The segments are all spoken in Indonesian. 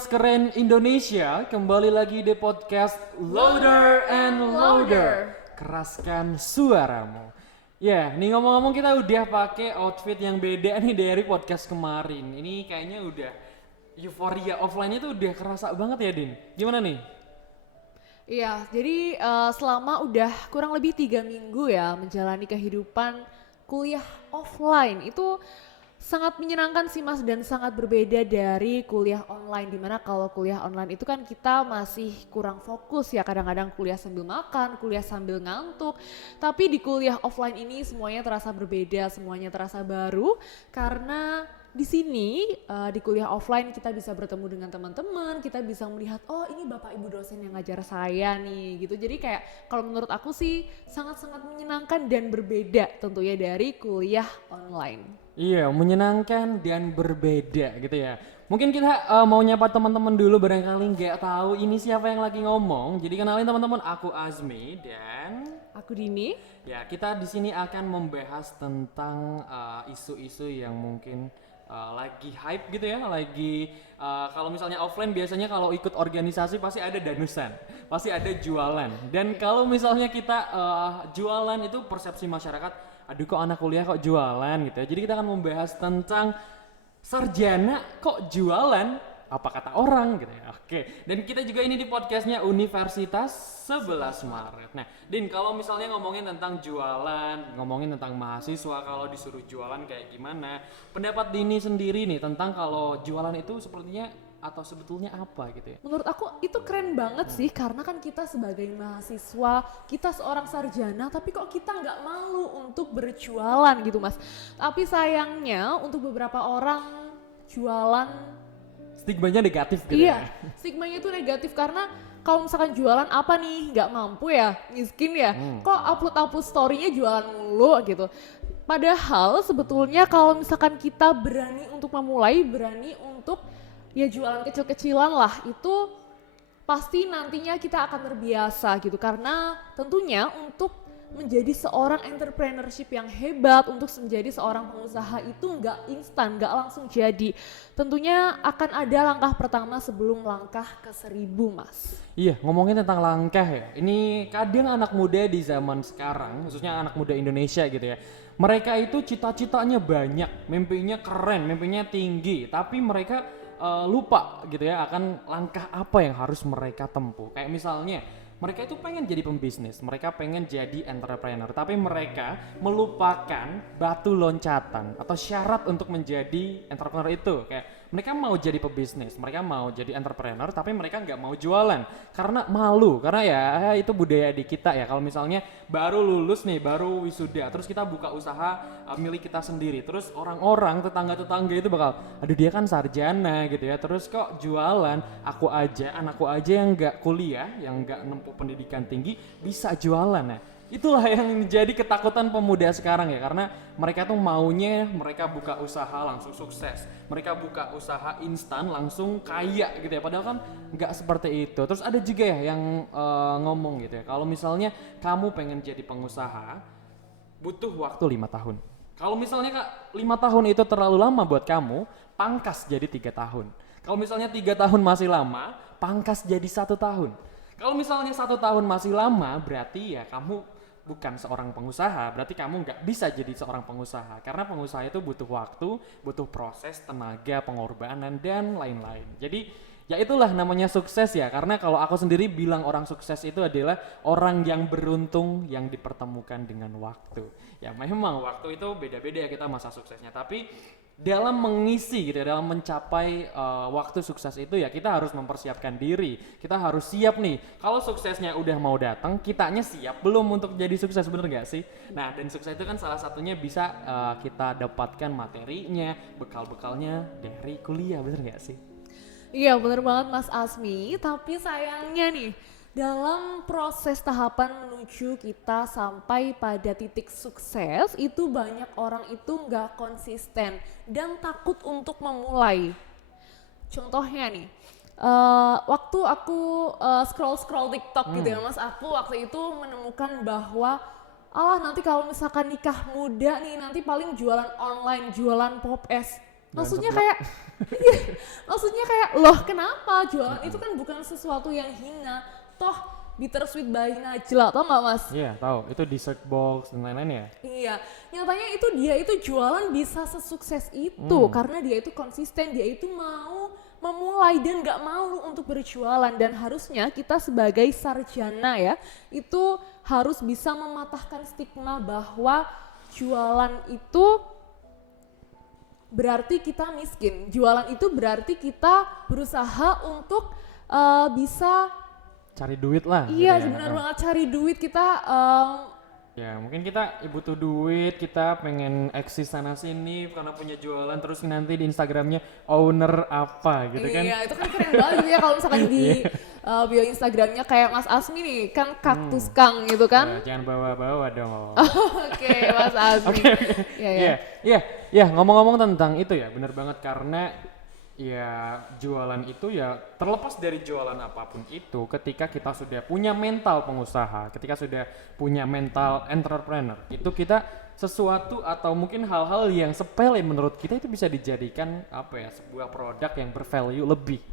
Millennials Keren Indonesia, kembali lagi di podcast Louder and Louder. Keraskan suaramu. Ya, nih ngomong-ngomong kita udah pakai outfit yang beda nih dari podcast kemarin. Ini kayaknya udah euforia offline-nya tuh udah kerasa banget ya, Din. Gimana nih? Iya, jadi selama udah kurang lebih 3 minggu ya menjalani kehidupan kuliah offline itu sangat menyenangkan sih Mas dan sangat berbeda dari kuliah online, dimana kalau kuliah online itu kan kita masih kurang fokus ya, kadang-kadang kuliah sambil makan, kuliah sambil ngantuk. Tapi di kuliah offline ini semuanya terasa berbeda, semuanya terasa baru karena di sini di kuliah offline kita bisa bertemu dengan teman-teman, kita bisa melihat oh ini bapak ibu dosen yang ngajar saya nih gitu. Jadi kayak kalau menurut aku sih sangat-sangat menyenangkan dan berbeda tentunya dari kuliah online. Iya, menyenangkan dan berbeda gitu ya. Mungkin kita mau nyapa teman-teman dulu barangkali nggak tahu ini siapa yang lagi ngomong. Jadi kenalin teman-teman, aku Azmi dan Aku Dini. ya kita di sini akan membahas tentang isu-isu yang mungkin lagi hype gitu ya, lagi kalau misalnya offline biasanya kalau ikut organisasi pasti ada danusan, pasti ada jualan. Dan kalau misalnya kita jualan itu persepsi masyarakat, aduh kok anak kuliah kok jualan gitu ya. Jadi kita akan membahas tentang sarjana kok jualan, apa kata orang gitu ya. Oke, dan kita juga ini di podcastnya Universitas 11 Maret. Nah, Din, kalau misalnya ngomongin tentang jualan, ngomongin tentang mahasiswa, kalau disuruh jualan kayak gimana, pendapat Dini sendiri nih tentang kalau jualan itu sepertinya atau sebetulnya apa gitu ya? Menurut aku itu keren banget sih karena kan kita sebagai mahasiswa, kita seorang sarjana tapi kok kita nggak malu untuk berjualan gitu Mas. Tapi sayangnya untuk beberapa orang jualan Stigmanya negatif gitu ya? iya, stigmanya itu negatif karena kalau misalkan jualan apa nih nggak mampu ya, miskin ya, kok upload story-nya jualan mulu gitu. Padahal sebetulnya kalau misalkan kita berani untuk memulai, berani untuk ya jualan kecil-kecilan lah, itu pasti nantinya kita akan terbiasa gitu. Karena tentunya untuk menjadi seorang entrepreneurship yang hebat, untuk menjadi seorang pengusaha itu nggak instan, nggak langsung jadi. Tentunya akan ada langkah pertama sebelum langkah ke 1000 Mas. Iya, ngomongin tentang langkah ya. Ini kadang anak muda di zaman sekarang, khususnya anak muda Indonesia gitu ya. Mereka itu cita-citanya banyak, mimpinya keren, mimpinya tinggi, tapi mereka lupa gitu ya akan langkah apa yang harus mereka tempuh. Kayak misalnya mereka itu pengen jadi pembisnis, mereka pengen jadi entrepreneur, tapi mereka melupakan batu loncatan atau syarat untuk menjadi entrepreneur itu. Kayak mereka mau jadi pebisnis, mereka mau jadi entrepreneur, tapi mereka nggak mau jualan karena malu, karena ya itu budaya di kita ya. Kalau misalnya baru lulus nih, baru wisuda, terus kita buka usaha milik kita sendiri, terus orang-orang tetangga-tetangga itu bakal, aduh dia kan sarjana gitu ya, terus kok jualan, anakku aja yang nggak kuliah, yang nggak nempuh pendidikan tinggi bisa jualan. Nah itulah yang menjadi ketakutan pemuda sekarang ya, karena mereka tuh maunya mereka buka usaha langsung sukses, mereka buka usaha instan langsung kaya gitu ya, padahal kan nggak seperti itu. Terus ada juga ya yang ngomong gitu ya, kalau misalnya kamu pengen jadi pengusaha butuh waktu 5 tahun. Kalau misalnya Kak 5 tahun itu terlalu lama buat kamu, pangkas jadi 3 tahun. Kalau misalnya 3 tahun masih lama, pangkas jadi 1 tahun. Kalau misalnya 1 tahun masih lama, berarti ya kamu bukan seorang pengusaha, berarti kamu nggak bisa jadi seorang pengusaha. Karena pengusaha itu butuh waktu, butuh proses, tenaga, pengorbanan, dan lain-lain. Jadi ya itulah namanya sukses ya, karena kalau aku sendiri bilang orang sukses itu adalah orang yang beruntung yang dipertemukan dengan waktu. Ya memang waktu itu beda-beda ya kita masa suksesnya, tapi dalam mengisi gitu ya, dalam mencapai waktu sukses itu ya kita harus mempersiapkan diri. Kita harus siap nih. Kalau suksesnya udah mau datang, kitanya siap belum untuk jadi sukses, bener gak sih? Nah, dan sukses itu kan salah satunya bisa kita dapatkan materinya, bekal-bekalnya dari kuliah, bener gak sih? Iya bener banget Mas Asmi, tapi sayangnya nih dalam proses tahapan menuju kita sampai pada titik sukses itu banyak orang itu nggak konsisten dan takut untuk memulai. Contohnya nih, waktu aku scroll TikTok gitu ya Mas, aku waktu itu menemukan bahwa nanti kalau misalkan nikah muda nih nanti paling jualan online, jualan pop es. Maksudnya kayak, iya, maksudnya kayak, loh kenapa jualan itu kan bukan sesuatu yang hina, toh bittersweet by Najla, tau gak Mas? Iya, tahu. Itu dessert box dan lain-lain ya. Iya, nyatanya itu dia itu jualan bisa sesukses itu karena dia itu konsisten, dia itu mau memulai dan gak malu untuk berjualan, dan harusnya kita sebagai sarjana ya itu harus bisa mematahkan stigma bahwa jualan itu berarti kita miskin, jualan itu berarti kita berusaha untuk bisa, Cari duit lah. iya gitu ya. benar banget, cari duit kita. Ya mungkin kita butuh duit, kita pengen eksis sana sini karena punya jualan, terus nanti di Instagramnya owner apa gitu kan. Iya, itu kan keren banget gitu ya kalau misalkan di bio Instagramnya kayak Mas Asmi nih, kan kaktus Kang gitu kan. Jangan bawa-bawa dong. Oke, Mas Asmi. Iya, ya. Iya, ngomong-ngomong tentang itu ya, bener banget karena ya jualan itu ya terlepas dari jualan apapun itu, ketika kita sudah punya mental pengusaha, ketika sudah punya mental entrepreneur, itu kita sesuatu atau mungkin hal-hal yang sepele menurut kita itu bisa dijadikan apa ya, sebuah produk yang bervalue lebih.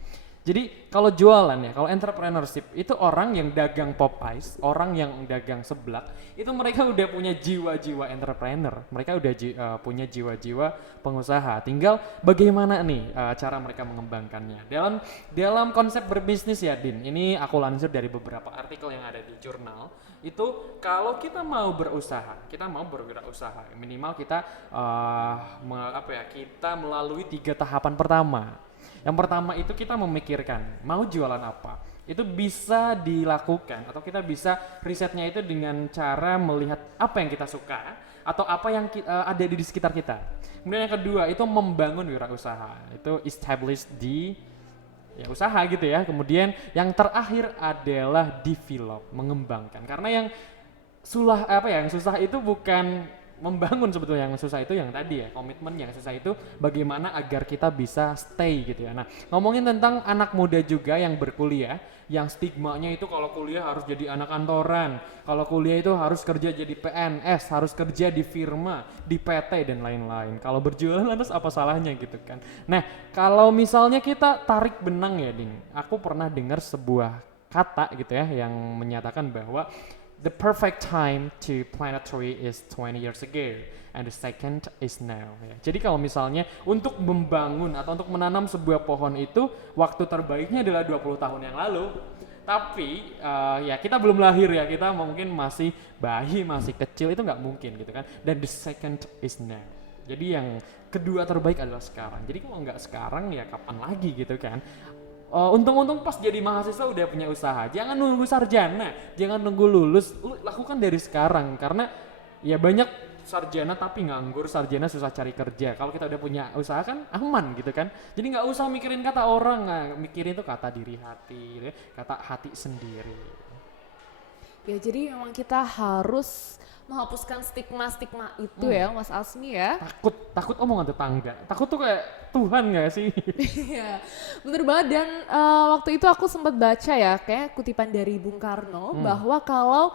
Jadi kalau jualan ya, kalau entrepreneurship itu orang yang dagang pop ice, orang yang dagang seblak, itu mereka udah punya jiwa-jiwa entrepreneur, mereka udah punya jiwa-jiwa pengusaha. Tinggal bagaimana nih cara mereka mengembangkannya. Dalam konsep berbisnis ya Din, ini aku lansir dari beberapa artikel yang ada di jurnal. Itu kalau kita mau berusaha, kita mau berwirausaha, minimal kita kita melalui 3 tahapan pertama. Yang pertama itu kita memikirkan mau jualan apa. Itu bisa dilakukan atau kita bisa risetnya itu dengan cara melihat apa yang kita suka atau apa yang ada di sekitar kita. Kemudian yang kedua itu membangun wirausaha. Itu establish di ya usaha gitu ya. Kemudian yang terakhir adalah develop, mengembangkan. Karena yang yang susah itu bukan membangun, sebetulnya yang susah itu yang tadi ya, komitmen. Yang susah itu bagaimana agar kita bisa stay gitu ya. Nah, ngomongin tentang anak muda juga yang berkuliah, yang stigmanya itu kalau kuliah harus jadi anak kantoran, kalau kuliah itu harus kerja jadi PNS, harus kerja di firma, di PT dan lain-lain. Kalau berjualan lantas apa salahnya gitu kan. Nah, kalau misalnya kita tarik benang ya Ding, aku pernah dengar sebuah kata gitu ya yang menyatakan bahwa the perfect time to plant a tree is 20 years ago and the second is now. Ya. Jadi kalau misalnya untuk membangun atau untuk menanam sebuah pohon itu waktu terbaiknya adalah 20 tahun yang lalu. Tapi ya kita belum lahir ya, kita mungkin masih bayi, masih kecil, itu nggak mungkin gitu kan. Dan the second is now. Jadi yang kedua terbaik adalah sekarang. Jadi kalau nggak sekarang ya kapan lagi gitu kan. Untung-untung pas jadi mahasiswa udah punya usaha. Jangan nunggu sarjana, jangan nunggu lulus, lu lakukan dari sekarang. Karena ya banyak sarjana tapi nganggur, sarjana susah cari kerja. Kalau kita udah punya usaha kan aman gitu kan. Jadi nggak usah mikirin kata orang, mikirin itu kata diri hati, gitu ya, kata hati sendiri. Ya jadi memang kita harus menghapuskan stigma-stigma itu ya Mas Asmi ya. Takut omongan tetangga. Takut tuh kayak Tuhan gak sih? Iya, bener banget. Dan waktu itu aku sempat baca ya, kayak kutipan dari Bung Karno bahwa kalau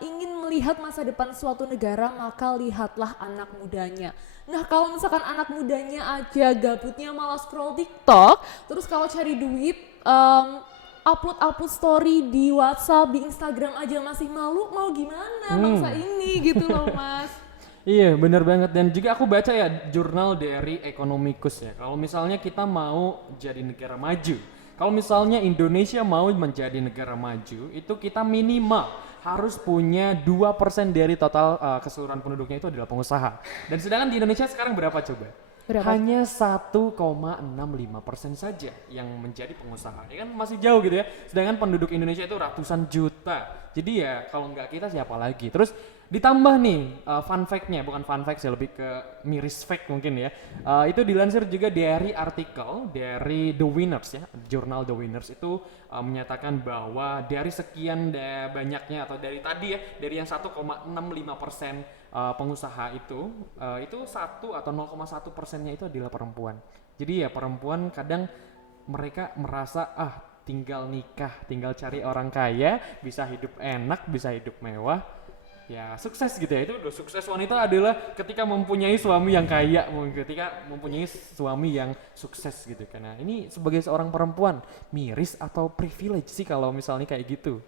ingin melihat masa depan suatu negara maka lihatlah anak mudanya. Nah kalau misalkan anak mudanya aja gabutnya malah scroll TikTok, terus kalau cari duit upload story di WhatsApp, di Instagram aja masih malu, mau gimana bangsa ini gitu loh Mas. Iya bener banget. Dan juga aku baca ya jurnal dari Economicus ya, kalau misalnya kita mau jadi negara maju, kalau misalnya Indonesia mau menjadi negara maju, itu kita minimal harus punya 2% dari total keseluruhan penduduknya itu adalah pengusaha. Dan sedangkan di Indonesia sekarang berapa coba? Berapa? Hanya 1,65% saja yang menjadi pengusaha. Ya kan masih jauh gitu ya. Sedangkan penduduk Indonesia itu ratusan juta. Jadi ya kalau nggak kita siapa lagi. Terus ditambah nih fun fact-nya, bukan fun fact sih, lebih ke miris fact mungkin ya. Itu dilansir juga dari artikel dari The Winners ya, jurnal The Winners itu menyatakan bahwa dari sekian banyaknya atau dari tadi ya, dari yang 1,65% pengusaha itu 1 atau 0,1%-nya itu adalah perempuan. Jadi ya perempuan kadang mereka merasa tinggal nikah, tinggal cari orang kaya, bisa hidup enak, bisa hidup mewah. ya sukses gitu ya. Itu udah sukses wanita adalah ketika mempunyai suami yang kaya, ketika mempunyai suami yang sukses gitu kan. Nah ini sebagai seorang perempuan miris atau privilege sih kalau misalnya kayak gitu?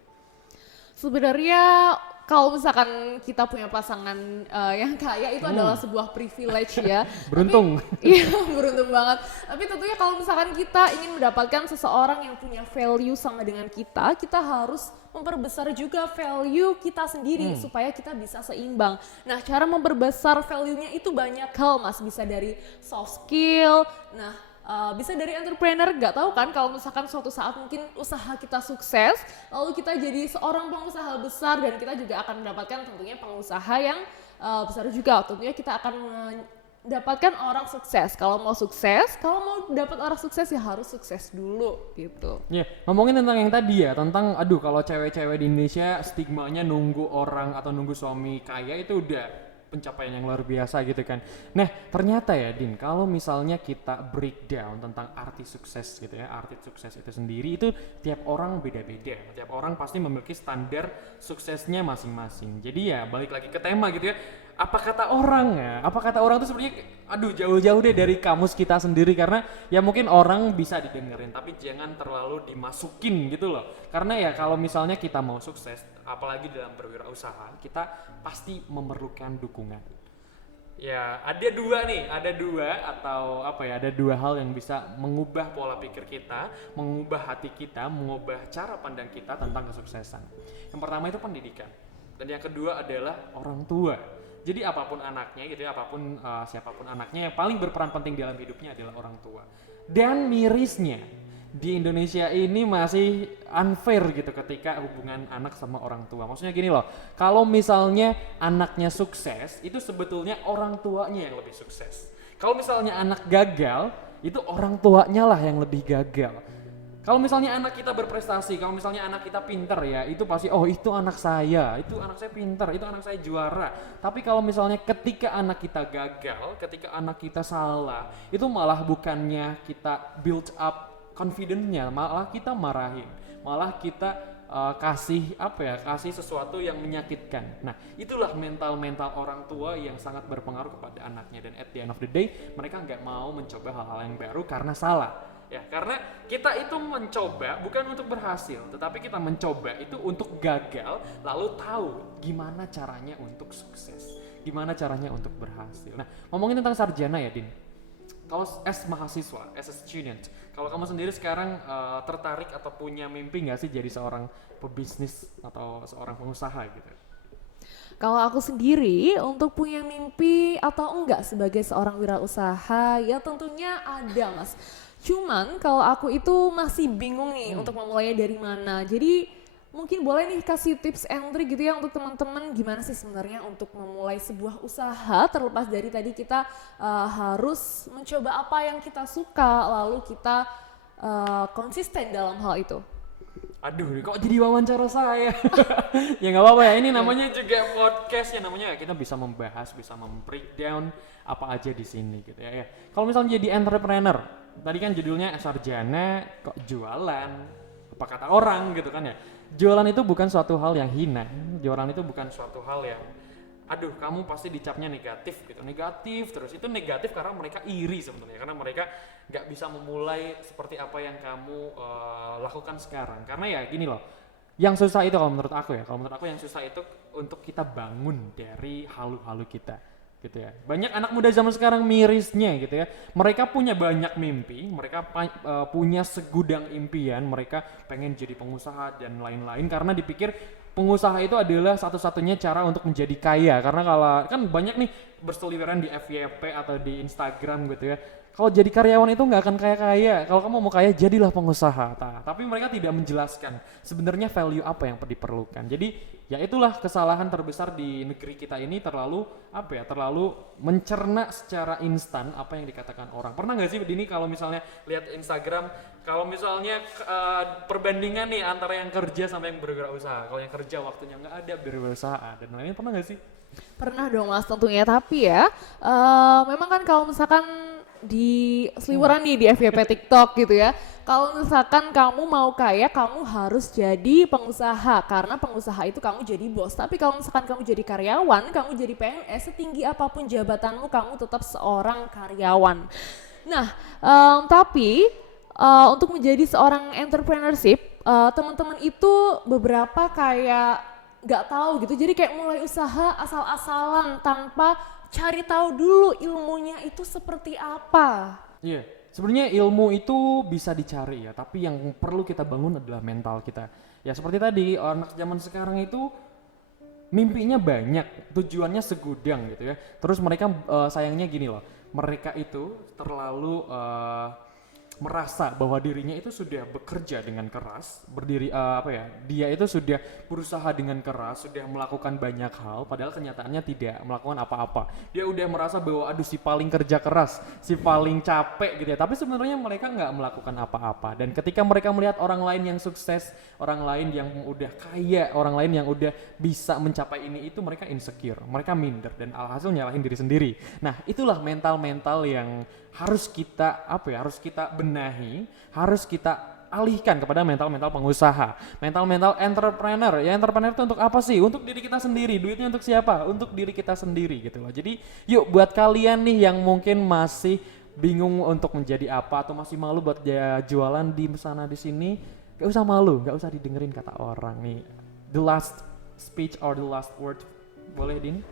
Sebenarnya kalau misalkan kita punya pasangan yang kaya itu adalah sebuah privilege ya. Beruntung. Iya beruntung banget. Tapi tentunya kalau misalkan kita ingin mendapatkan seseorang yang punya value sama dengan kita harus memperbesar juga value kita sendiri supaya kita bisa seimbang. Nah cara memperbesar value-nya itu banyak hal mas, bisa dari soft skill, bisa dari entrepreneur, nggak tahu kan kalau misalkan suatu saat mungkin usaha kita sukses, lalu kita jadi seorang pengusaha besar dan kita juga akan mendapatkan tentunya pengusaha yang besar juga. Tentunya kita akan mendapatkan orang sukses. Kalau mau dapat orang sukses ya harus sukses dulu gitu. Ya, ngomongin tentang yang tadi ya, tentang aduh kalau cewek-cewek di Indonesia stigmanya nunggu orang atau nunggu suami kaya itu udah pencapaian yang luar biasa gitu kan. Nah ternyata ya Din, kalau misalnya kita breakdown tentang arti sukses gitu ya, arti sukses itu sendiri itu tiap orang beda-beda. Tiap orang pasti memiliki standar suksesnya masing-masing. Jadi ya balik lagi ke tema gitu ya, apa kata orang ya? Apa kata orang itu sebenarnya aduh jauh-jauh deh dari kamus kita sendiri, karena ya mungkin orang bisa didengerin tapi jangan terlalu dimasukin gitu loh. Karena ya kalau misalnya kita mau sukses, apalagi dalam berwirausaha, kita pasti memerlukan dukungan. Ya ada dua hal yang bisa mengubah pola pikir kita, mengubah hati kita, mengubah cara pandang kita tentang kesuksesan. Yang pertama itu pendidikan, dan yang kedua adalah orang tua. Jadi apapun anaknya gitu ya, siapapun anaknya, yang paling berperan penting dalam hidupnya adalah orang tua. Dan mirisnya di Indonesia ini masih unfair gitu ketika hubungan anak sama orang tua. Maksudnya gini loh, kalau misalnya anaknya sukses, itu sebetulnya orang tuanya yang lebih sukses. Kalau misalnya anak gagal, itu orang tuanya lah yang lebih gagal. Kalau misalnya anak kita berprestasi, kalau misalnya anak kita pinter ya, itu pasti itu anak saya pinter, itu anak saya juara. Tapi kalau misalnya ketika anak kita gagal, ketika anak kita salah, itu malah bukannya kita build up confidence-nya, malah kita marahin, malah kita kasih sesuatu yang menyakitkan. Nah itulah mental orang tua yang sangat berpengaruh kepada anaknya, dan at the end of the day mereka nggak mau mencoba hal-hal yang baru karena salah. Ya, karena kita itu mencoba bukan untuk berhasil, tetapi kita mencoba itu untuk gagal, lalu tahu gimana caranya untuk sukses, gimana caranya untuk berhasil. Nah, ngomongin tentang sarjana ya, Din. Kalau as mahasiswa, as a student, kalau kamu sendiri sekarang tertarik atau punya mimpi nggak sih jadi seorang pebisnis atau seorang pengusaha gitu? Kalau aku sendiri untuk punya mimpi atau enggak sebagai seorang wirausaha ya tentunya ada mas. Cuman kalau aku itu masih bingung nih untuk memulainya dari mana. Jadi mungkin boleh nih kasih tips and trick gitu ya untuk teman-teman gimana sih sebenarnya untuk memulai sebuah usaha, terlepas dari tadi kita harus mencoba apa yang kita suka lalu kita konsisten dalam hal itu. Aduh, kok jadi wawancara saya? Ya nggak apa-apa ya, ini namanya juga podcast ya, namanya kita bisa membahas, bisa membreakdown apa aja di sini gitu ya. Kalau misalnya jadi entrepreneur, tadi kan judulnya sarjana kok jualan, apa kata orang gitu kan ya. Jualan itu bukan suatu hal yang hina, jualan itu bukan suatu hal yang aduh kamu pasti dicapnya negatif gitu, negatif terus. Itu negatif karena mereka iri sebenarnya, karena mereka nggak bisa memulai seperti apa yang kamu lakukan sekarang. Karena ya gini loh, yang susah itu kalau menurut aku yang susah itu untuk kita bangun dari halu-halu kita gitu ya. Banyak anak muda zaman sekarang mirisnya gitu ya, mereka punya banyak mimpi, mereka punya segudang impian, mereka pengen jadi pengusaha dan lain-lain karena dipikir pengusaha itu adalah satu-satunya cara untuk menjadi kaya. Karena kalau kan banyak nih berseliweran di FYP atau di Instagram gitu ya, kalau jadi karyawan itu nggak akan kaya-kaya, kalau kamu mau kaya jadilah pengusaha. Tapi mereka tidak menjelaskan sebenarnya value apa yang diperlukan. Jadi ya itulah kesalahan terbesar di negeri kita ini, terlalu mencerna secara instan apa yang dikatakan orang. Pernah nggak sih Dini kalau misalnya lihat Instagram, kalau misalnya perbandingan nih antara yang kerja sama yang berwirausaha, kalau yang kerja waktunya nggak ada, berwirausaha dan lain-lain, pernah nggak sih? Pernah dong mas tentunya, tapi ya memang kan kalau misalkan di seliweran nih di FYP TikTok gitu ya. Kalau misalkan kamu mau kaya, kamu harus jadi pengusaha karena pengusaha itu kamu jadi bos. Tapi kalau misalkan kamu jadi karyawan, kamu jadi PNS, setinggi apapun jabatanmu, kamu tetap seorang karyawan. Nah, tapi untuk menjadi seorang entrepreneurship, teman-teman itu beberapa kayak nggak tahu gitu. Jadi kayak mulai usaha asal-asalan tanpa cari tahu dulu ilmunya itu seperti apa. Iya, sebenarnya ilmu itu bisa dicari ya, tapi yang perlu kita bangun adalah mental kita. Ya seperti tadi, anak zaman sekarang itu mimpinya banyak, tujuannya segudang gitu ya. Terus mereka sayangnya gini loh, mereka itu terlalu merasa bahwa dirinya itu sudah bekerja dengan keras, dia itu sudah berusaha dengan keras, sudah melakukan banyak hal, padahal kenyataannya tidak melakukan apa-apa. Dia udah merasa bahwa aduh si paling kerja keras, si paling capek gitu ya, tapi sebenarnya mereka nggak melakukan apa-apa. Dan ketika mereka melihat orang lain yang sukses, orang lain yang udah kaya, orang lain yang udah bisa mencapai ini, itu mereka insecure, mereka minder dan alhasil nyalahin diri sendiri. Nah itulah mental-mental yang harus kita harus kita benahi, harus kita alihkan kepada mental-mental pengusaha, mental-mental entrepreneur. Ya entrepreneur itu untuk apa sih? Untuk diri kita sendiri. Duitnya untuk siapa? Untuk diri kita sendiri gitu loh. Jadi yuk buat kalian nih yang mungkin masih bingung untuk menjadi apa atau masih malu buat jualan di sana di sini, gak usah malu, gak usah didengerin kata orang nih. The last speech or the last word, boleh Din?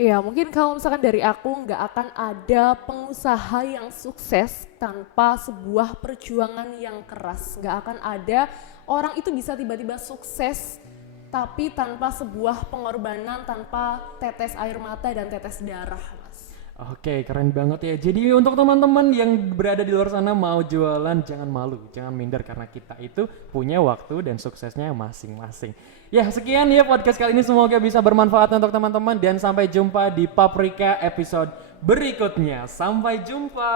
Ya mungkin kalau misalkan dari aku nggak akan ada pengusaha yang sukses tanpa sebuah perjuangan yang keras. Nggak akan ada orang itu bisa tiba-tiba sukses tapi tanpa sebuah pengorbanan, tanpa tetes air mata dan tetes darah, Mas. Oke, keren banget ya. Jadi untuk teman-teman yang berada di luar sana mau jualan, jangan malu, jangan minder karena kita itu punya waktu dan suksesnya masing-masing. Ya, sekian ya podcast kali ini, semoga bisa bermanfaat untuk teman-teman dan sampai jumpa di Paprika episode berikutnya. Sampai jumpa.